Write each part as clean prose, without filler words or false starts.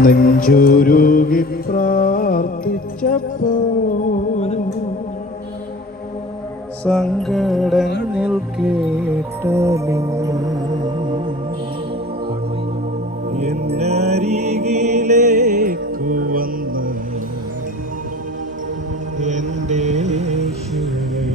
നെഞ്ചുരുകി പ്രാർത്ഥിച്ചപ്പോ സങ്കടങ്ങൾ കേട്ടലിഞ്ഞു എന്നരികിലേക്കു വന്ന് എൻ്റെ യേശുവേ.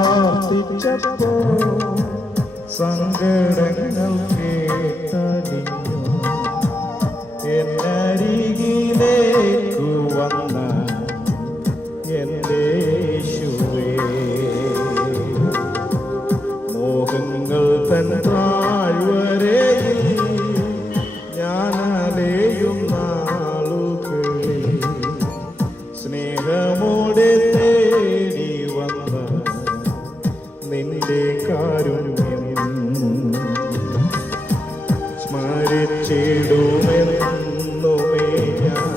പ്രാർത്ഥിച്ചപ്പോ സങ്കടങ്ങൾ കേട്ടലിഞ്ഞു എന്നരികിലേക്കു വന്ന എൻ്റെ യേശുവേ. മോഹങ്ങൾ തൻ താഴ്വരയിൽ ഞാനലയും നാളുകളിൽ സ്നേഹമോടെ തേടി വന്ന നിന്റെ കാരുണ്യം സ്മരിച്ചിടുമെന്നുമേ ഞാൻ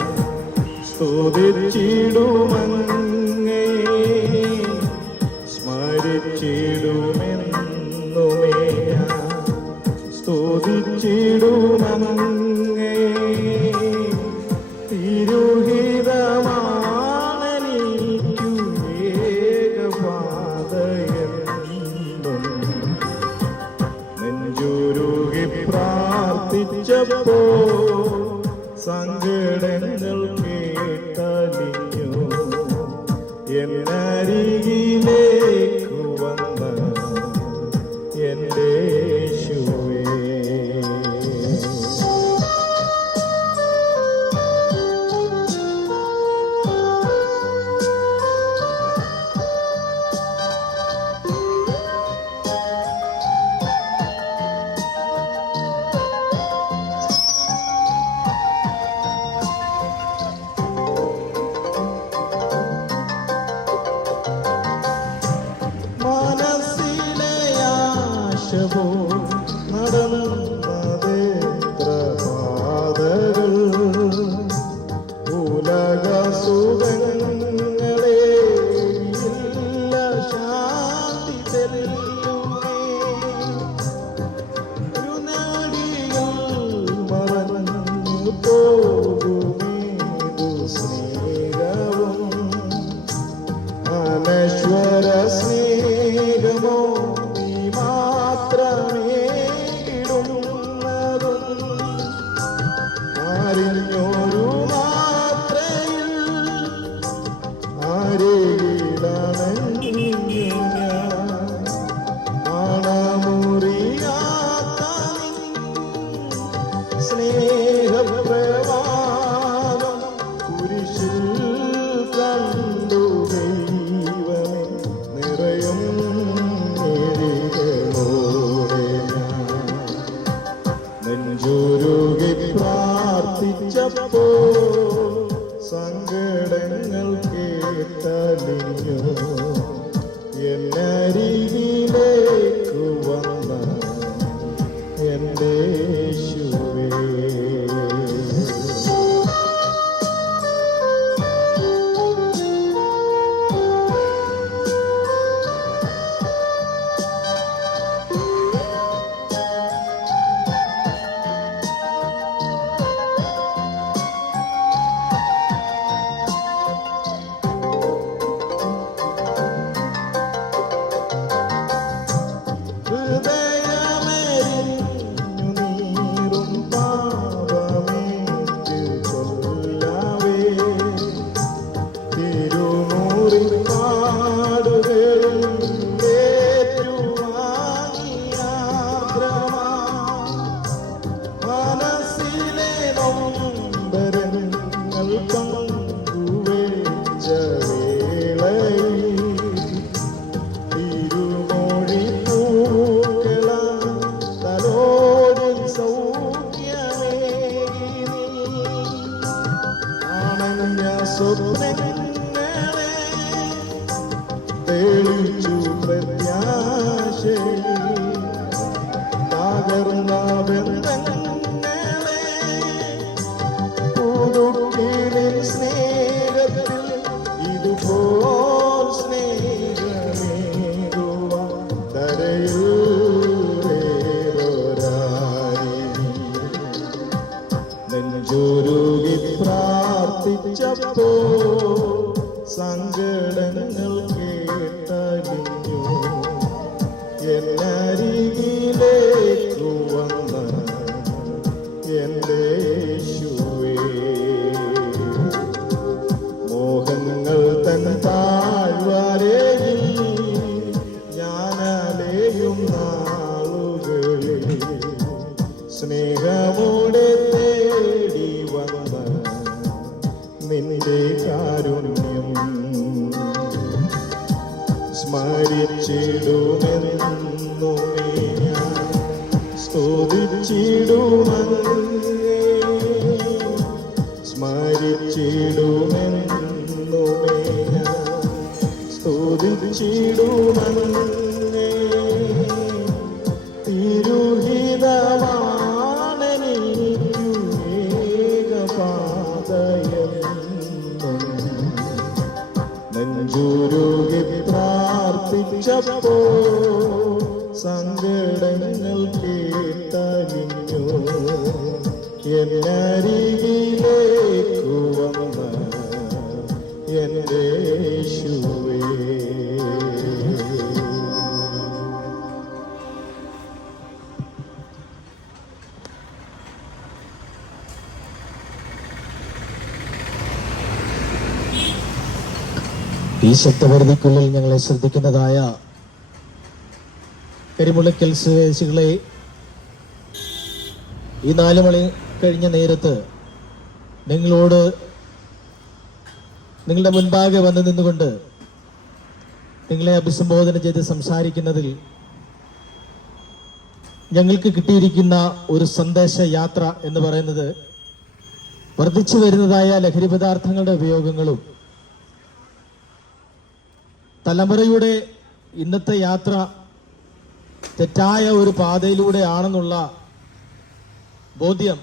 സ്തുതിച്ചിടുമങ്ങേ. സ്മരിച്ചിടുമെന്നുമേ ഞാൻ സ്തുതിച്ചിടുമങ്ങേ. തിരുഹിതമാണെനിക്കു ഏകപാതയെന്നും നെഞ്ചുരുകി പ്രാർത്ഥിച്ചപ്പോ സങ്കടങ്ങൾ കേട്ടലിഞ്ഞു എന്നരികിലേക്കു വന്ന എൻ്റെ യേശുവേ. നടന്നതെത്ര പാതകൾ ഉലക സുഖങ്ങളെ ഇല്ല ശാന്തി തെല്ലുമേ. ഒരു നാടികൾ മറന്നു പോകുമേതു സ്നേഹവും അനശ്വര സ്നേഹമോ അറിഞ്ഞോരു മാത്രയിൽ ആരേയിലണഞ്ഞു ഞാൻ ആണമുറിയാത്ത സ്നേഹപ്രവാഹം കുരിശിൽ കണ്ടു ദൈവമേ. നിറയും നേരികളോടെ നെഞ്ചുരുകി പ്രാർത്ഥിച്ചപ്പോ സങ്കടങ്ങൾ കേട്ടലിഞ്ഞു എന്നരികിലേക്കു വന്ന എൻ്റെ യേശുവേ. ഹൃദയമെരിഞ്ഞു നീ സ്വപ്നങ്ങളെ തെളിച്ചു പ്രത്യാശയിൽ തകർന്ന ബന്ധങ്ങളെ പുതുക്കിനിൻ സ്നേഹത്തിൽ ഇതുപോൽ സ്നേഹമേകുവാൻ തരയിൽ നെഞ്ചുരുകി പ്രാർത്ഥിച്ചപ്പോ സങ്കടങ്ങൾ കേട്ടലിഞ്ഞു എന്നരികിലേക്കു വന്ന എൻ്റെ യേശുവേ. മോഹങ്ങൾ തൻ താഴ്വരയിൽ ഞാനലയും നാളുകളിൽ സ്നേഹമോടെ തേടി വന്ന നിന്റെ കാരുണ്യം സ്മരിച്ചിടുമെന്നുമേ ഞാൻ സ്തുതിച്ചിടുമങ്ങേ. സ്മരിച്ചിടുമെന്നുമേ ഞാൻ സ്തുതിച്ചിടുമങ്ങേ. തിരുഹിതമാണെനിക്കു ഏകപാതയെന്നും നെഞ്ചുരുകി പ്രാർത്ഥിച്ചപ്പോ സങ്കടങ്ങൾ കേട്ടലിഞ്ഞു എന്നരികിലേക്കു വന്ന എൻ്റെ യേശുവേ. ഈ ശബ്ദപരിധിക്കുള്ളിൽ ഞങ്ങളെ ശ്രദ്ധിക്കുന്നതായ കരിമുളയ്ക്കൽ സ്വദേശികളെ, ഈ 4 മണി കഴിഞ്ഞ നേരത്ത് നിങ്ങളോട് നിങ്ങളുടെ മുൻപാകെ വന്നു നിന്നുകൊണ്ട് നിങ്ങളെ അഭിസംബോധന ചെയ്ത് സംസാരിക്കുന്നതിൽ ഞങ്ങൾക്ക് കിട്ടിയിരിക്കുന്ന ഒരു സന്ദേശ യാത്ര എന്ന് പറയുന്നത് വർദ്ധിച്ചു വരുന്നതായ ലഹരി പദാർത്ഥങ്ങളുടെ ഉപയോഗങ്ങളും തലമുറയുടെ ഇന്നത്തെ യാത്ര തെറ്റായ ഒരു പാതയിലൂടെ ആണെന്നുള്ള ബോധ്യം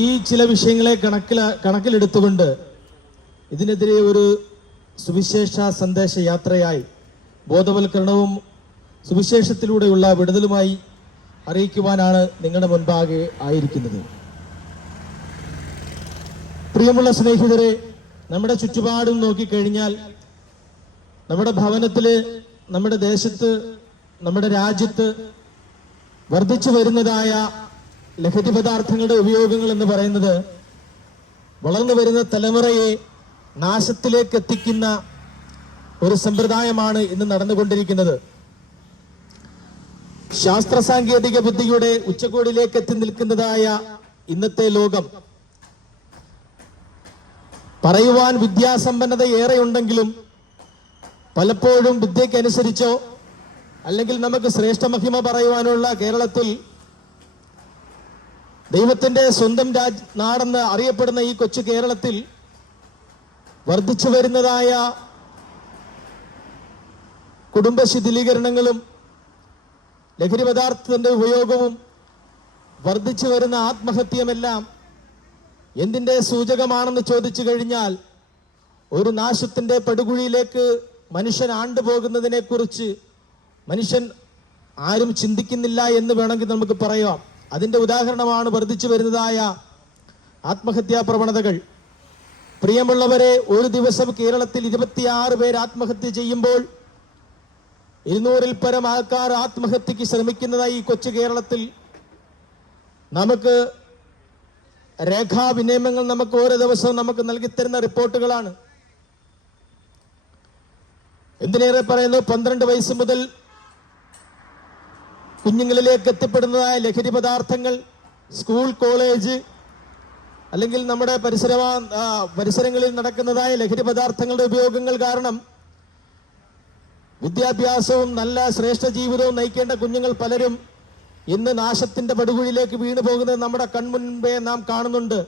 ഈ ചില വിഷയങ്ങളെ കണക്കിലെടുത്തുകൊണ്ട് ഇതിനെതിരെ ഒരു സുവിശേഷ സന്ദേശ യാത്രയായി ബോധവൽക്കരണവും സുവിശേഷത്തിലൂടെയുള്ള വിടുതലുമായി അറിയിക്കുവാനാണ് നിങ്ങളുടെ മുൻപാകെ ആയിരിക്കുന്നത്. പ്രിയമുള്ള സ്നേഹിതരെ, നമ്മുടെ ചുറ്റുപാടും നോക്കിക്കഴിഞ്ഞാൽ നമ്മുടെ ഭവനത്തില്, നമ്മുടെ ദേശത്ത്, നമ്മുടെ രാജ്യത്ത് വർദ്ധിച്ചു വരുന്നതായ ലഹരി പദാർത്ഥങ്ങളുടെ ഉപയോഗങ്ങൾ എന്ന് പറയുന്നത് വളർന്നു വരുന്ന തലമുറയെ നാശത്തിലേക്ക് എത്തിക്കുന്ന ഒരു സമ്പ്രദായമാണ് ഇന്ന് നടന്നുകൊണ്ടിരിക്കുന്നത്. ശാസ്ത്ര സാങ്കേതിക ബുദ്ധിയുടെ ഉച്ചകോടിയിലേക്ക് എത്തി നിൽക്കുന്നതായ ഇന്നത്തെ ലോകം പറയുവാൻ വിദ്യാസമ്പന്നത ഏറെയുണ്ടെങ്കിലും പലപ്പോഴും വിദ്യക്കനുസരിച്ചോ അല്ലെങ്കിൽ നമുക്ക് ശ്രേഷ്ഠ മഹിമ പറയുവാനുള്ള കേരളത്തിൽ ദൈവത്തിന്റെ സ്വന്തം നാടെന്ന് അറിയപ്പെടുന്ന ഈ കൊച്ചു കേരളത്തിൽ വർദ്ധിച്ചു വരുന്നതായ കുടുംബ ശിഥിലീകരണങ്ങളും ലഹരി പദാർത്ഥത്തിന്റെ ഉപയോഗവും വർദ്ധിച്ചു വരുന്ന ആത്മഹത്യയുമെല്ലാം എന്തിന്റെ സൂചകമാണെന്ന് ചോദിച്ചു കഴിഞ്ഞാൽ ഒരു നാശത്തിന്റെ പടുകുഴിയിലേക്ക് മനുഷ്യൻ ആണ്ടുപോകുന്നതിനെ കുറിച്ച് മനുഷ്യൻ ആരും ചിന്തിക്കുന്നില്ല എന്ന് വേണമെങ്കിൽ നമുക്ക് പറയാം. അതിന്റെ ഉദാഹരണമാണ് വർദ്ധിച്ചു വരുന്നതായ ആത്മഹത്യാ പ്രവണതകൾ. പ്രിയമുള്ളവരെ, ഒരു ദിവസം കേരളത്തിൽ 26 പേർ ആത്മഹത്യ ചെയ്യുമ്പോൾ 200-ൽ പരം ആൾക്കാർ ആത്മഹത്യക്ക് ശ്രമിക്കുന്നതായി ഈ കൊച്ചു കേരളത്തിൽ നമുക്ക് രേഖാവിനിയമങ്ങൾ നമുക്ക് ഓരോ ദിവസവും നമുക്ക് നൽകിത്തരുന്ന റിപ്പോർട്ടുകളാണ്. എന്തിനേറെ പറയുന്നു, 12 വയസ്സ് മുതൽ കുഞ്ഞുങ്ങളിലേക്ക് എത്തിപ്പെടുന്നതായ ലഹരി പദാർത്ഥങ്ങൾ സ്കൂൾ, കോളേജ് അല്ലെങ്കിൽ നമ്മുടെ പരിസരങ്ങളിൽ നടക്കുന്നതായ ലഹരി പദാർത്ഥങ്ങളുടെ ഉപയോഗങ്ങൾ കാരണം വിദ്യാഭ്യാസവും നല്ല ശ്രേഷ്ഠ ജീവിതവും നയിക്കേണ്ട കുഞ്ഞുങ്ങൾ പലരും ഇന്ന് നാശത്തിന്റെ പടുകുഴിയിലേക്ക് വീണു പോകുന്നത് നമ്മുടെ കൺമുൻപേ നാം കാണുന്നുണ്ട്.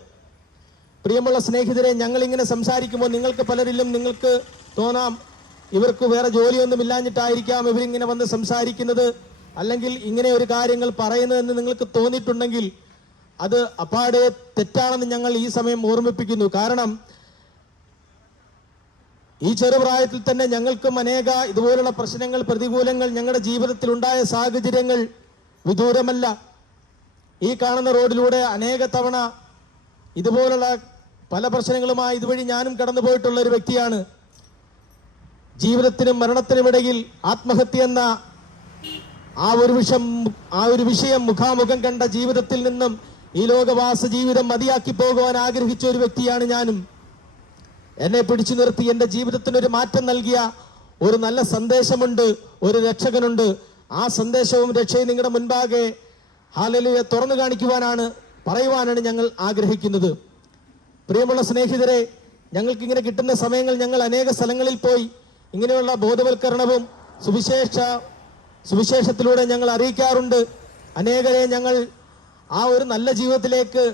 പ്രിയമുള്ള സ്നേഹിതരെ, ഞങ്ങൾ ഇങ്ങനെ സംസാരിക്കുമ്പോൾ നിങ്ങൾക്ക് പലരിലും നിങ്ങൾക്ക് തോന്നാം ഇവർക്ക് വേറെ ജോലിയൊന്നും ഇല്ലാഞ്ഞിട്ടായിരിക്കാം ഇവരിങ്ങനെ വന്ന് സംസാരിക്കുന്നത്, അല്ലെങ്കിൽ ഇങ്ങനെ ഒരു കാര്യങ്ങൾ പറയുന്നതെന്ന് നിങ്ങൾക്ക് തോന്നിയിട്ടുണ്ടെങ്കിൽ അത് അപ്പാടെ തെറ്റാണെന്ന് ഞങ്ങൾ ഈ സമയം ഓർമ്മിപ്പിക്കുന്നു. കാരണം ഈ ചെറുപ്രായത്തിൽ തന്നെ ഞങ്ങൾക്കും അനേക ഇതുപോലുള്ള പ്രശ്നങ്ങൾ, പ്രതികൂലങ്ങൾ, ഞങ്ങളുടെ ജീവിതത്തിൽ ഉണ്ടായ സാഹചര്യങ്ങൾ വിദൂരമല്ല. ഈ കാണുന്ന റോഡിലൂടെ അനേക തവണ ഇതുപോലുള്ള പല പ്രശ്നങ്ങളുമായി ഇതുവഴി ഞാനും കടന്നുപോയിട്ടുള്ള ഒരു വ്യക്തിയാണ്. ജീവിതത്തിനും മരണത്തിനുമിടയിൽ ആത്മഹത്യ എന്ന ആ ഒരു വിഷയം മുഖാമുഖം കണ്ട ജീവിതത്തിൽ നിന്നും ഈ ലോകവാസ ജീവിതം മതിയാക്കി പോകുവാൻ ആഗ്രഹിച്ച ഒരു വ്യക്തിയാണ് ഞാനും. എന്നെ പിടിച്ചു നിർത്തി എൻ്റെ ജീവിതത്തിനൊരു മാറ്റം നൽകിയ ഒരു നല്ല സന്ദേശമുണ്ട്, ഒരു രക്ഷകനുണ്ട്. ആ സന്ദേശവും രക്ഷയും നിങ്ങളുടെ മുൻപാകെ ഹല്ലേലൂയ തുറന്നു കാണിക്കുവാനാണ്, പറയുവാനാണ് ഞങ്ങൾ ആഗ്രഹിക്കുന്നത്. പ്രിയമുള്ള സ്നേഹിതരെ, ഞങ്ങൾക്ക് ഇങ്ങനെ കിട്ടുന്ന സമയങ്ങൾ ഞങ്ങൾ അനേക സ്ഥലങ്ങളിൽ പോയി ഇങ്ങനെയുള്ള ബോധവൽക്കരണവും സുവിശേഷത്തിലൂടെ ഞങ്ങൾ അറിയിക്കാറുണ്ട്. അനേകരെ ഞങ്ങൾ ആ ഒരു നല്ല ജീവിതത്തിലേക്ക്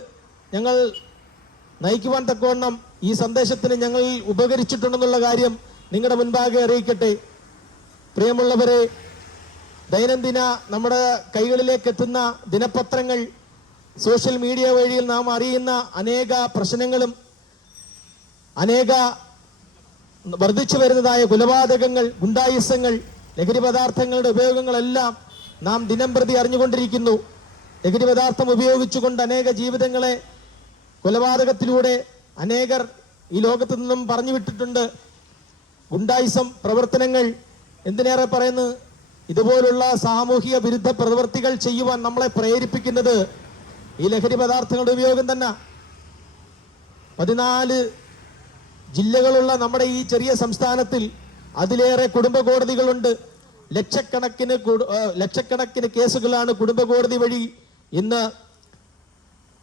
ഞങ്ങൾ നയിക്കുവാൻ തക്കവണ്ണം ഈ സന്ദേശത്തിന് ഞങ്ങൾ ഉപകരിച്ചിട്ടുണ്ടെന്നുള്ള കാര്യം നിങ്ങളുടെ മുൻപാകെ അറിയിക്കട്ടെ. പ്രിയമുള്ളവരെ, ദൈനംദിന നമ്മുടെ കൈകളിലേക്ക് എത്തുന്ന ദിനപത്രങ്ങൾ, സോഷ്യൽ മീഡിയ വഴിയിൽ നാം അറിയുന്ന അനേക പ്രശ്നങ്ങളും അനേക വർദ്ധിച്ചു വരുന്നതായ കൊലപാതകങ്ങൾ, ഗുണ്ടായിസങ്ങൾ, ലഹരി പദാർത്ഥങ്ങളുടെ ഉപയോഗങ്ങളെല്ലാം നാം ദിനം പ്രതി അറിഞ്ഞുകൊണ്ടിരിക്കുന്നു. ലഹരി പദാർത്ഥം ഉപയോഗിച്ചുകൊണ്ട് അനേക ജീവിതങ്ങളെ കൊലപാതകത്തിലൂടെ അനേകർ ഈ ലോകത്ത് നിന്നും പറഞ്ഞു വിട്ടിട്ടുണ്ട്. ഗുണ്ടായിസം പ്രവർത്തനങ്ങൾ, എന്തിനേറെ പറയുന്നു, ഇതുപോലുള്ള സാമൂഹിക വിരുദ്ധ പ്രവൃത്തികൾ ചെയ്യുവാൻ നമ്മളെ പ്രേരിപ്പിക്കുന്നത് ഈ ലഹരി പദാർത്ഥങ്ങളുടെ ഉപയോഗം തന്നെ. 14 ജില്ലകളുള്ള നമ്മുടെ ഈ ചെറിയ സംസ്ഥാനത്തിൽ അതിലേറെ കുടുംബ കോടതികളുണ്ട്. ലക്ഷക്കണക്കിന് കേസുകളാണ് കുടുംബ കോടതി വഴി ഇന്ന്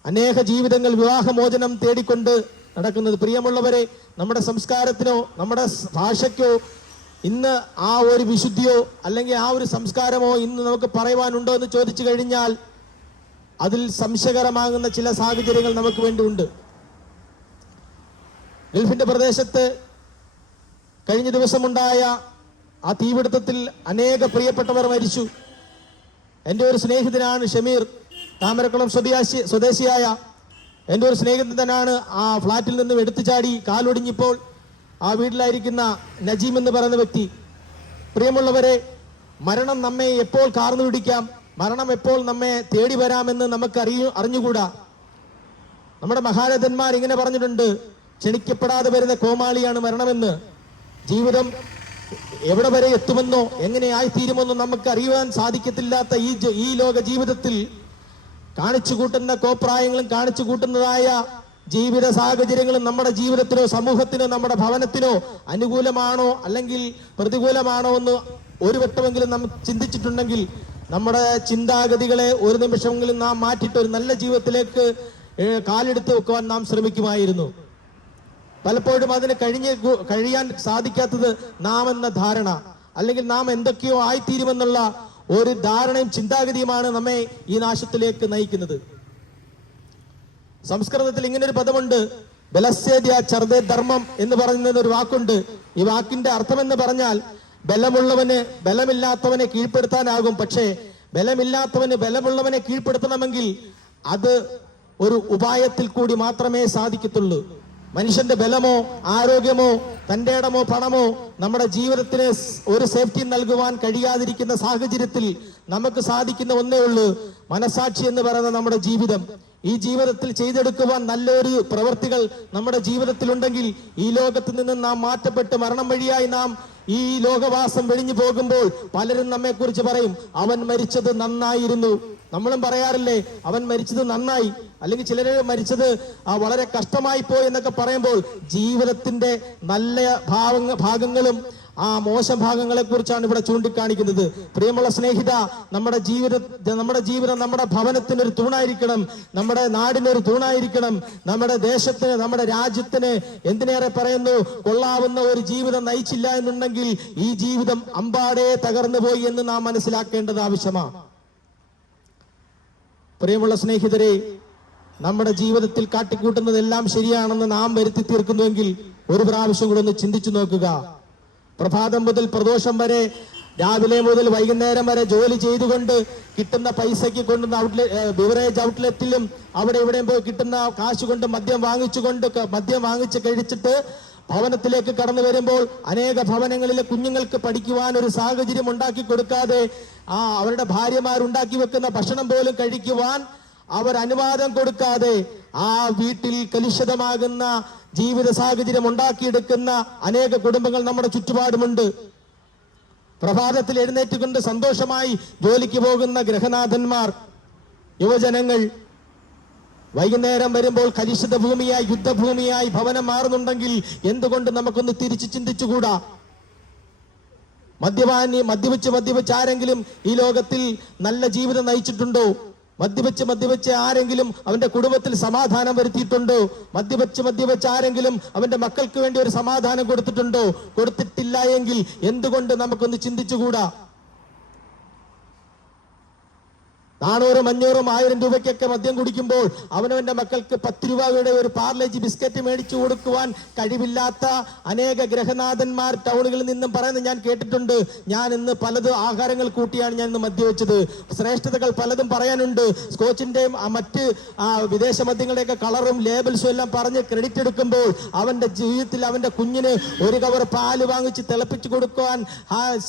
അനേക ജീവിതങ്ങൾ വിവാഹമോചനം തേടിക്കൊണ്ട് നടക്കുന്നത്. പ്രിയമുള്ളവരെ, നമ്മുടെ സംസ്കാരത്തിനോ നമ്മുടെ ഭാഷയ്ക്കോ ഇന്ന് ആ ഒരു വിശുദ്ധിയോ അല്ലെങ്കിൽ ആ ഒരു സംസ്കാരമോ ഇന്ന് നമുക്ക് പറയുവാനുണ്ടോ എന്ന് ചോദിച്ചു കഴിഞ്ഞാൽ അതിൽ സംശയകരമാകുന്ന ചില സാഹചര്യങ്ങൾ നമുക്ക് വേണ്ടി ഉണ്ട്. ഗൾഫിന്റെ പ്രദേശത്ത് കഴിഞ്ഞ ദിവസമുണ്ടായ ആ തീപിടുത്തത്തിൽ അനേക പ്രിയപ്പെട്ടവർ മരിച്ചു. എൻ്റെ ഒരു സ്നേഹിതനാണ് ഷമീർ, താമരക്കുളം സ്വദേശിയായ എൻ്റെ ഒരു സ്നേഹിതനാണ്. ആ ഫ്ലാറ്റിൽ നിന്നും എടുത്തു ചാടി കാലൊടിഞ്ഞിപ്പോൾ ആ വീട്ടിലായിരിക്കുന്ന നജീം എന്ന് പറയുന്ന വ്യക്തി. പ്രിയമുള്ളവരെ, മരണം നമ്മെ എപ്പോൾ കാർന്നു പിടിക്കാം, മരണം എപ്പോൾ നമ്മെ തേടി വരാമെന്ന് നമുക്ക് അറിഞ്ഞുകൂടാ. നമ്മുടെ മഹാരഥന്മാർ ഇങ്ങനെ പറഞ്ഞിട്ടുണ്ട്, ക്ഷണിക്കപ്പെടാതെ വരുന്ന കോമാളിയാണ് മരണമെന്ന്. ജീവിതം എവിടെ വരെ എത്തുമെന്നോ എങ്ങനെ ആയിത്തീരുമെന്നോ നമുക്ക് അറിയുവാൻ സാധിക്കത്തില്ലാത്ത ഈ ലോക ജീവിതത്തിൽ കാണിച്ചു കൂട്ടുന്ന കോപ്രായങ്ങളും കാണിച്ചു കൂട്ടുന്നതായ ജീവിത സാഹചര്യങ്ങളും നമ്മുടെ ജീവിതത്തിനോ സമൂഹത്തിനോ നമ്മുടെ ഭവനത്തിനോ അനുകൂലമാണോ അല്ലെങ്കിൽ പ്രതികൂലമാണോ എന്ന് ഒരു വട്ടമെങ്കിലും നാം ചിന്തിച്ചിട്ടുണ്ടെങ്കിൽ നമ്മുടെ ചിന്താഗതികളെ ഒരു നിമിഷമെങ്കിലും നാം മാറ്റിയിട്ട് ഒരു നല്ല ജീവിതത്തിലേക്ക് കാലെടുത്ത് വെക്കുവാൻ നാം ശ്രമിക്കുമായിരുന്നു. പലപ്പോഴും അതിന് കഴിയാൻ സാധിക്കാത്തത് നാം എന്ന ധാരണ അല്ലെങ്കിൽ നാം എന്തൊക്കെയോ ആയിത്തീരുമെന്നുള്ള ഒരു ധാരണയും ചിന്താഗതിയുമാണ് നമ്മെ ഈ നാശത്തിലേക്ക് നയിക്കുന്നത്. സംസ്കൃതത്തിൽ ഇങ്ങനെ ഒരു പദമുണ്ട്, ബലസ്യേദ്യ ചർദേ ധർമ്മം എന്ന് പറയുന്ന ഒരു വാക്കുണ്ട്. ഈ വാക്കിന്റെ അർത്ഥം എന്ന് പറഞ്ഞാൽ ബലമുള്ളവന് ബലമില്ലാത്തവനെ കീഴ്പ്പെടുത്താനാകും. പക്ഷേ ബലമില്ലാത്തവന് ബലമുള്ളവനെ കീഴ്പ്പെടുത്തണമെങ്കിൽ അത് ഒരു ഉപായത്തിൽ കൂടി മാത്രമേ സാധിക്കത്തുള്ളൂ. മനുഷ്യന്റെ ബലമോ ആരോഗ്യമോ തന്റെ ഇടമോ പണമോ നമ്മുടെ ജീവിതത്തിന് ഒരു സേഫ്റ്റി നൽകുവാൻ കഴിയാതിരിക്കുന്ന സാഹചര്യത്തിൽ നമുക്ക് സാധിക്കുന്ന ഒന്നേ ഉള്ളൂ, മനസാക്ഷി എന്ന് പറയുന്ന നമ്മുടെ ജീവിതം. ഈ ജീവിതത്തിൽ ചെയ്തെടുക്കുവാൻ നല്ലൊരു പ്രവൃത്തികൾ നമ്മുടെ ജീവിതത്തിൽ ഉണ്ടെങ്കിൽ ഈ ലോകത്ത് നിന്ന് നാം മാറ്റപ്പെട്ട് മരണം വഴിയായി നാം ഈ ലോകവാസം വെടിഞ്ഞു പോകുമ്പോൾ പലരും നമ്മെ കുറിച്ച് പറയും, അവൻ മരിച്ചത് നന്നായിരുന്നു. നമ്മളും പറയാറില്ലേ, അവൻ മരിച്ചത് നന്നായി, അല്ലെങ്കിൽ ചിലര് മരിച്ചത് വളരെ കഷ്ടമായി പോയി എന്നൊക്കെ പറയുമ്പോൾ ജീവിതത്തിന്റെ നല്ല ഭാഗങ്ങളും ആ മോശം ഭാഗങ്ങളെ കുറിച്ചാണ് ഇവിടെ ചൂണ്ടിക്കാണിക്കുന്നത്. പ്രിയമുള്ള സ്നേഹിത, നമ്മുടെ ജീവിതം നമ്മുടെ ഭവനത്തിനൊരു തൂണായിരിക്കണം, നമ്മുടെ നാടിനൊരു തൂണായിരിക്കണം, നമ്മുടെ ദേശത്തിന് നമ്മുടെ രാജ്യത്തിന് എന്തിനേറെ പറയുന്നു കൊള്ളാവുന്ന ഒരു ജീവിതം നയിച്ചില്ല എന്നുണ്ടെങ്കിൽ ഈ ജീവിതം അമ്പാടെ തകർന്നു പോയി എന്ന് നാം മനസ്സിലാക്കേണ്ടത് ആവശ്യമാണ്. പ്രിയമുള്ള സ്നേഹിതരെ, നമ്മുടെ ജീവിതത്തിൽ കാട്ടിക്കൂട്ടുന്നതെല്ലാം ശരിയാണെന്ന് നാം വരുത്തി തീർക്കുന്നുവെങ്കിൽ ഒരു പ്രാവശ്യം കൂടെ ഒന്ന് ചിന്തിച്ചു നോക്കുക. പ്രഭാതം മുതൽ പ്രദോഷം വരെ, രാവിലെ മുതൽ വൈകുന്നേരം വരെ ജോലി ചെയ്തുകൊണ്ട് കിട്ടുന്ന പൈസയ്ക്ക് കൊണ്ടുവന്ന ബിവറേജ് ഔട്ട്ലെറ്റിലും അവിടെ ഇവിടെയും പോയി കിട്ടുന്ന കാശ് കൊണ്ട് മദ്യം വാങ്ങിച്ച് കഴിച്ചിട്ട് ഭവനത്തിലേക്ക് കടന്നു വരുമ്പോൾ അനേക ഭവനങ്ങളിലെ കുഞ്ഞുങ്ങൾക്ക് പഠിക്കുവാൻ ഒരു സാഹചര്യം ഉണ്ടാക്കി കൊടുക്കാതെ അവരുടെ ഭാര്യമാരുണ്ടാക്കി വെക്കുന്ന ഭക്ഷണം പോലും കഴിക്കുവാൻ അവർ അനുവാദം കൊടുക്കാതെ ആ വീട്ടിൽ കലുഷിതമാകുന്ന ജീവിത സാഹചര്യം ഉണ്ടാക്കിയെടുക്കുന്ന അനേക കുടുംബങ്ങൾ നമ്മുടെ ചുറ്റുപാടുമുണ്ട്. പ്രഭാതത്തിൽ എഴുന്നേറ്റുകൊണ്ട് സന്തോഷമായി ജോലിക്ക് പോകുന്ന ഗൃഹനാഥന്മാർ, യുവജനങ്ങൾ വൈകുന്നേരം വരുമ്പോൾ കലുഷിത ഭൂമിയായി, യുദ്ധഭൂമിയായി ഭവനം മാറുന്നുണ്ടെങ്കിൽ എന്തുകൊണ്ട് നമുക്കൊന്ന് തിരിച്ചു ചിന്തിച്ചുകൂടാ? മദ്യപിച്ച് ആരെങ്കിലും ഈ ലോകത്തിൽ നല്ല ജീവിതം നയിച്ചിട്ടുണ്ടോ? മദ്യപിച്ച് ആരെങ്കിലും അവന്റെ കുടുംബത്തിൽ സമാധാനം വരുത്തിയിട്ടുണ്ടോ? മദ്യപിച്ച് ആരെങ്കിലും അവന്റെ മക്കൾക്ക് വേണ്ടി ഒരു സമാധാനം കൊടുത്തിട്ടുണ്ടോ? കൊടുത്തിട്ടില്ല എങ്കിൽ എന്തുകൊണ്ട് നമുക്കൊന്ന് ചിന്തിച്ചുകൂടാ? 400, 500, 1000 രൂപയ്ക്കൊക്കെ മദ്യം കുടിക്കുമ്പോൾ അവനവന്റെ മക്കൾക്ക് 10 രൂപയുടെ ഒരു പാർലേജി ബിസ്ക്കറ്റ് മേടിച്ചു കൊടുക്കുവാൻ കഴിവില്ലാത്ത അനേക ഗൃഹനാഥന്മാർ ടൗണുകളിൽ നിന്നും പറയുന്നത് ഞാൻ കേട്ടിട്ടുണ്ട്. ഞാൻ ഇന്ന് പലത് ആഹാരങ്ങൾ കൂട്ടിയാണ് ഞാൻ ഇന്ന് മദ്യവെച്ചത്. ശ്രേഷ്ഠതകൾ പലതും പറയാനുണ്ട്. സ്കോച്ചിന്റെയും മറ്റ് വിദേശ മദ്യങ്ങളുടെയൊക്കെ കളറും ലേബൽസും എല്ലാം പറഞ്ഞ് ക്രെഡിറ്റ് എടുക്കുമ്പോൾ അവന്റെ ജീവിതത്തിൽ അവന്റെ കുഞ്ഞിന് ഒരു കവർ പാല് വാങ്ങിച്ച് തിളപ്പിച്ചു കൊടുക്കുവാൻ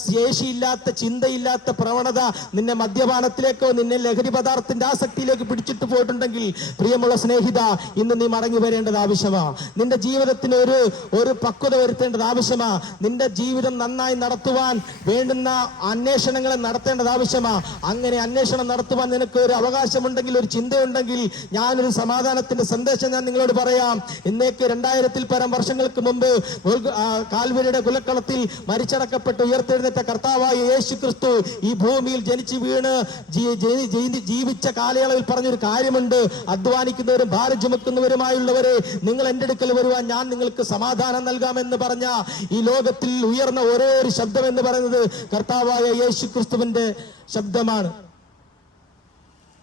ശേഷിയില്ലാത്ത, ചിന്തയില്ലാത്ത പ്രവണത നിന്നെ മദ്യപാനത്തിലേക്കോ നിന്നെ ലഹരി പദാർത്ഥത്തിന്റെ ആസക്തിയിലേക്ക് പിടിച്ചിട്ട് പോയിട്ടുണ്ടെങ്കിൽ പ്രിയമുള്ള സ്നേഹിത, ഇന്ന് നീ മടങ്ങി വരേണ്ടത് ആവശ്യമാ. നിന്റെ ജീവിതത്തിന് ഒരു പക്വത വരുത്തേണ്ടത് ആവശ്യമാ. നിന്റെ ജീവിതം നന്നായി നടത്തുവാൻ വേണ്ടുന്ന അന്വേഷണങ്ങളെ നടത്തേണ്ടത് ആവശ്യമാ. അങ്ങനെ അന്വേഷണം നടത്തുവാൻ നിനക്ക് ഒരു അവകാശമുണ്ടെങ്കിൽ, ഒരു ചിന്തയുണ്ടെങ്കിൽ, ഞാനൊരു സമാധാനത്തിന്റെ സന്ദേശം ഞാൻ നിങ്ങളോട് പറയാം. ഇന്നേക്ക് 2000-ൽ പരം വർഷങ്ങൾക്ക് മുമ്പ് കാൽവരിയുടെ കുലക്കളത്തിൽ മരിച്ചടക്കപ്പെട്ട് ഉയർത്തെഴുന്നേറ്റ കർത്താവായ യേശു ക്രിസ്തു ഈ ഭൂമിയിൽ ജനിച്ചു വീണ് ജീവിച്ച കാലയളവിൽ പറഞ്ഞൊരു കാര്യമുണ്ട്. അധ്വാനിക്കുന്നവരും ഭാരം ചുമക്കുന്നവരുമായുള്ളവരെ നിങ്ങൾ എന്റെ അടുക്കൽ വരുവാൻ ഞാൻ നിങ്ങൾക്ക് സമാധാനം നൽകാമെന്ന് പറഞ്ഞ ഈ ലോകത്തിൽ ഉയർന്ന ഒരേ ഒരു ശബ്ദം എന്ന് പറയുന്നത് കർത്താവായ യേശു ക്രിസ്തുവിന്റെ ശബ്ദമാണ്.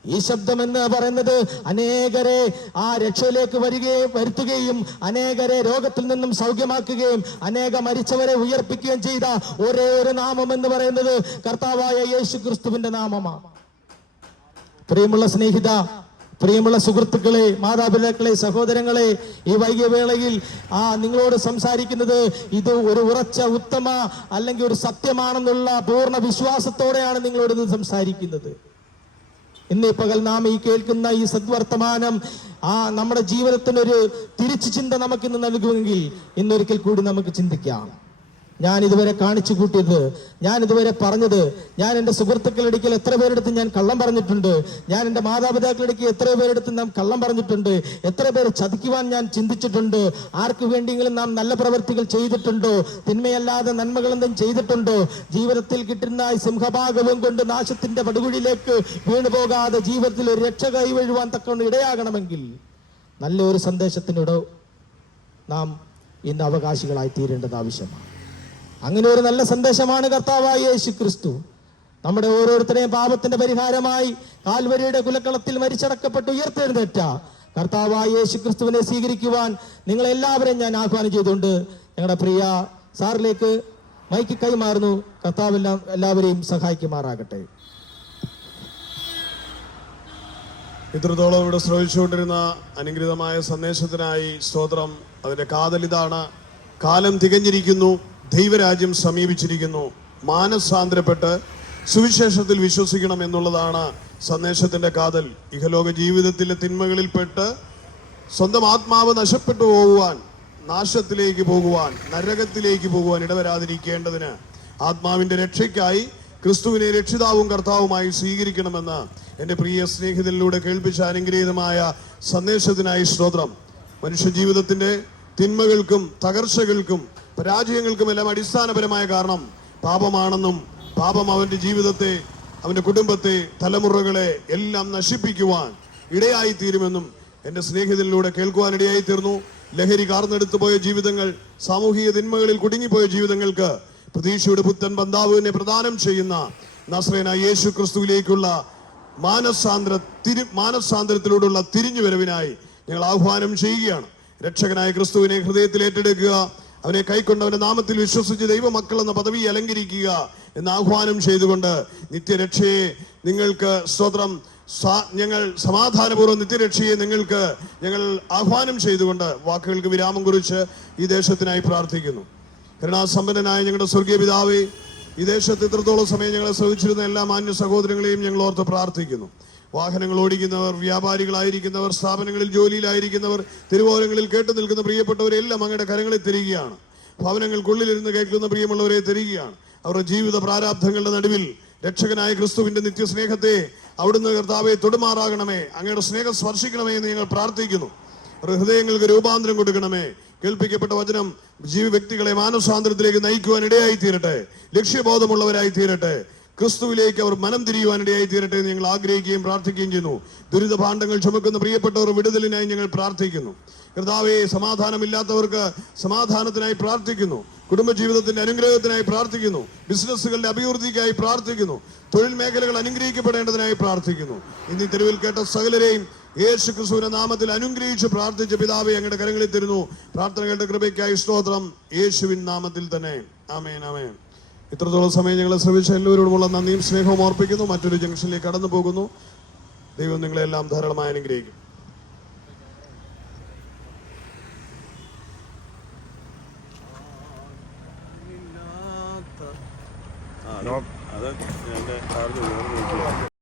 ഈ ശബ്ദം എന്ന് പറയുന്നത് അനേകരെ ആ രക്ഷയിലേക്ക് വരുത്തുകയും അനേകരെ രോഗത്തിൽ നിന്നും സൗഖ്യമാക്കുകയും അനേക മരിച്ചവരെ ഉയർപ്പിക്കുകയും ചെയ്ത ഒരേ ഒരു നാമം എന്ന് പറയുന്നത് കർത്താവായ യേശു ക്രിസ്തുവിന്റെ നാമമാണ്. പ്രിയമുള്ള സ്നേഹിത, പ്രിയമുള്ള സുഹൃത്തുക്കളെ, മാതാപിതാക്കളെ, സഹോദരങ്ങളെ, ഈ വൈകിയ വേളയിൽ നിങ്ങളോട് സംസാരിക്കുന്നത് ഇത് ഒരു ഉറച്ച, ഉത്തമ അല്ലെങ്കിൽ ഒരു സത്യമാണെന്നുള്ള പൂർണ്ണ വിശ്വാസത്തോടെയാണ് നിങ്ങളോട് ഇത് സംസാരിക്കുന്നത്. ഇന്ന് പകൽ നാം ഈ കേൾക്കുന്ന ഈ സദ്വർത്തമാനം നമ്മുടെ ജീവിതത്തിനൊരു തിരിച്ചു ചിന്ത നമുക്കിന്ന് നൽകുമെങ്കിൽ ഇന്നൊരിക്കൽ കൂടി നമുക്ക് ചിന്തിക്കാം. ഞാൻ ഇതുവരെ കാണിച്ചു കൂട്ടിയത്, ഞാൻ ഇതുവരെ പറഞ്ഞത്, ഞാൻ എൻ്റെ സുഹൃത്തുക്കളടുക്കൽ എത്ര പേരെടുത്ത് ഞാൻ കള്ളം പറഞ്ഞിട്ടുണ്ട്, ഞാൻ എൻ്റെ മാതാപിതാക്കളടുക്കൽ എത്ര പേരെടുത്ത് നാം കള്ളം പറഞ്ഞിട്ടുണ്ട്, എത്ര പേര് ചതിക്കുവാൻ ഞാൻ ചിന്തിച്ചിട്ടുണ്ട്, ആർക്ക് വേണ്ടിയെങ്കിലും നാം നല്ല പ്രവൃത്തികൾ ചെയ്തിട്ടുണ്ടോ, തിന്മയല്ലാതെ നന്മകളെന്തും ചെയ്തിട്ടുണ്ടോ, ജീവിതത്തിൽ കിട്ടുന്ന സിംഹഭാഗവും കൊണ്ട് നാശത്തിന്റെ പടുകുഴിയിലേക്ക് വീണുപോകാതെ ജീവിതത്തിൽ ഒരു രക്ഷ കൈവഴുവാൻ തക്കൊണ്ട് ഇടയാകണമെങ്കിൽ നല്ലൊരു സന്ദേശത്തിനോട് നാം ഇന്ന് അവകാശികളായി തീരേണ്ടത് ആവശ്യമാണ്. അങ്ങനെ ഒരു നല്ല സന്ദേശമാണ് കർത്താവായ യേശു ക്രിസ്തു. നമ്മുടെ ഓരോരുത്തരെയും പാപത്തിന്റെ പരിഹാരമായി കാൽവരിയുടെ കുലക്കളത്തിൽ മരിച്ചടക്കപ്പെട്ട് ഉയർത്തെഴുന്നേറ്റ കർത്താവായ യേശു ക്രിസ്തുവിനെ സ്വീകരിക്കുവാൻ നിങ്ങളെല്ലാവരെയും ഞാൻ ആഹ്വാനം ചെയ്തുകൊണ്ട് ഞങ്ങളുടെ പ്രിയ സാറിലേക്ക് മൈക്ക് കൈമാറുന്നു. കർത്താവ് എല്ലാവരെയും സഹായിക്കുമാറാകട്ടെ. ഇത്രത്തോളം ഇവിടെ ശ്രവിച്ചുകൊണ്ടിരുന്ന അനുഗ്രഹീതമായ സന്ദേശത്തിനായി സ്തോത്രം. അതിന്റെ കാതലിതാണ്: കാലം തികഞ്ഞിരിക്കുന്നു, ദൈവരാജ്യം സമീപിച്ചിരിക്കുന്നു, മാനസാന്തരപ്പെട്ട് സുവിശേഷത്തിൽ വിശ്വസിക്കണം എന്നുള്ളതാണ് സന്ദേശത്തിന്റെ കാതൽ. ഇഹലോക ജീവിതത്തിലെ തിന്മകളിൽപ്പെട്ട് സ്വന്തം ആത്മാവ് നശപ്പെട്ടു പോകുവാൻ, നാശത്തിലേക്ക് പോകുവാൻ, നരകത്തിലേക്ക് പോകുവാൻ ഇടവരാതിരിക്കേണ്ടതിന് ആത്മാവിന്റെ രക്ഷയ്ക്കായി ക്രിസ്തുവിനെ രക്ഷിതാവും കർത്താവുമായി സ്വീകരിക്കണമെന്ന് എൻ്റെ പ്രിയ സ്നേഹിതരിലൂടെ കേൾപ്പിച്ച അനുഗ്രഹീതമായ സന്ദേശത്തിനായി സ്തോത്രം. മനുഷ്യജീവിതത്തിന്റെ തിന്മകൾക്കും തകർച്ചകൾക്കും പരാജയങ്ങൾക്കുമെല്ലാം അടിസ്ഥാനപരമായ കാരണം പാപമാണെന്നും പാപം അവന്റെ ജീവിതത്തെ, അവന്റെ കുടുംബത്തെ, തലമുറകളെ എല്ലാം നശിപ്പിക്കുവാൻ ഇടയായി തീരുമെന്നും എൻ്റെ സ്നേഹിതരിലൂടെ കേൾക്കുവാൻ ഇടയായി തീർന്നു. ലഹരി കാർന്നെടുത്തു പോയ ജീവിതങ്ങൾ, സാമൂഹിക തിന്മകളിൽ കുടുങ്ങിപ്പോയ ജീവിതങ്ങൾക്ക് പ്രതീക്ഷയുടെ പുത്തൻ ബന്ധാവിനെ പ്രദാനം ചെയ്യുന്ന നസ്രേനായ യേശു ക്രിസ്തുവിലേക്കുള്ള മാനസാന്തരത്തിലൂടെയുള്ള തിരിഞ്ഞുവരവിനായി ഞങ്ങൾ ആഹ്വാനം ചെയ്യുകയാണ്. രക്ഷകനായ ക്രിസ്തുവിനെ ഹൃദയത്തിൽ ഏറ്റെടുക്കുക, അവനെ കൈക്കൊണ്ടവന്റെ നാമത്തിൽ വിശ്വസിച്ച് ദൈവമക്കൾ എന്ന പദവി അലങ്കരിക്കുക എന്ന് ആഹ്വാനം ചെയ്തുകൊണ്ട് നിത്യരക്ഷയെ നിങ്ങൾക്ക് സ്തോത്രം, ഞങ്ങൾ സമാധാനപൂർവ്വം നിത്യരക്ഷയെ നിങ്ങൾക്ക് ഞങ്ങൾ ആഹ്വാനം ചെയ്തുകൊണ്ട് വാക്കുകൾക്ക് വിരാമം കുറിച്ച് ഈ ദേശത്തിനായി പ്രാർത്ഥിക്കുന്നു. കരുണാസമ്പന്നനായ ഞങ്ങളുടെ സ്വർഗീയ പിതാവേ, ഈ ദേശത്ത് ഇത്രത്തോളം സമയം ഞങ്ങളെ ശ്രമിച്ചിരുന്ന എല്ലാ മാന്യ സഹോദരങ്ങളെയും ഞങ്ങൾ ഓർത്ത് പ്രാർത്ഥിക്കുന്നു. വാഹനങ്ങൾ ഓടിക്കുന്നവർ, വ്യാപാരികളായിരിക്കുന്നവർ, സ്ഥാപനങ്ങളിൽ ജോലിയിലായിരിക്കുന്നവർ, തെരുവോരങ്ങളിൽ കേട്ടു നിൽക്കുന്ന പ്രിയപ്പെട്ടവരെല്ലാം അങ്ങയുടെ കരങ്ങളിൽ തരികയാണ്. ഭവനങ്ങൾക്കുള്ളിലിരുന്ന് കേൾക്കുന്ന പ്രിയമുള്ളവരെ തരികയാണ്. അവരുടെ ജീവിത പ്രാരാബ്ധങ്ങളുടെ നടുവിൽ രക്ഷകനായ ക്രിസ്തുവിന്റെ നിത്യസ്നേഹത്തെ അവിടുന്ന് കർത്താവെ തൊടുമാറാകണമേ, അങ്ങയുടെ സ്നേഹം സ്പർശിക്കണമേ എന്ന് ഞങ്ങൾ പ്രാർത്ഥിക്കുന്നു. അവരുടെ ഹൃദയങ്ങൾക്ക് രൂപാന്തരം കൊടുക്കണമേ. കേൾപ്പിക്കപ്പെട്ട വചനം വ്യക്തികളെ മാനസാന്തരത്തിലേക്ക് നയിക്കുവാൻ ഇടയായി തീരട്ടെ, ലക്ഷ്യബോധമുള്ളവരായി തീരട്ടെ, ക്രിസ്തുവിലേക്ക് അവർ മനം തിരിയുവാനിടയായി തീരട്ടെ എന്ന് ഞങ്ങൾ ആഗ്രഹിക്കുകയും പ്രാർത്ഥിക്കുകയും ചെയ്യുന്നു. ദുരിത ഭാണ്ഡങ്ങൾ ചുമക്കുന്ന പ്രിയപ്പെട്ടവർ വിടുതലിനായി ഞങ്ങൾ പ്രാർത്ഥിക്കുന്നു. കർത്താവേ, സമാധാനമില്ലാത്തവർക്ക് സമാധാനത്തിനായി പ്രാർത്ഥിക്കുന്നു. കുടുംബജീവിതത്തിന്റെ അനുഗ്രഹത്തിനായി പ്രാർത്ഥിക്കുന്നു. ബിസിനസ്സുകളുടെ അഭിവൃദ്ധിക്കായി പ്രാർത്ഥിക്കുന്നു. തൊഴിൽ മേഖലകൾ അനുഗ്രഹിക്കപ്പെടേണ്ടതിനായി പ്രാർത്ഥിക്കുന്നു. ഇന്ന് തെരുവിൽ കേട്ട സകലരെയും യേശു ക്രിസ്തുവിന്റെ നാമത്തിൽ അനുഗ്രഹിച്ച് പ്രാർത്ഥിച്ച പിതാവേ, അങ്ങയുടെ കരങ്ങളിൽ തരുന്നു. പ്രാർത്ഥനകളുടെ കൃപയ്ക്കായി സ്തോത്രം, യേശുവിൻ നാമത്തിൽ തന്നെ. ആമേൻ, ആമേൻ. ഇത്രത്തോളം സമയം ഞങ്ങളെ ശ്രമിച്ച എല്ലാവരോടുമുള്ള നന്ദിയും സ്നേഹവും ഓർപ്പിക്കുന്നു. മറ്റൊരു ജംഗ്ഷനിലേക്ക് കടന്നു പോകുന്നു. ദൈവം നിങ്ങളെല്ലാം ധാരാളമായി അനുഗ്രഹിക്കും. അത്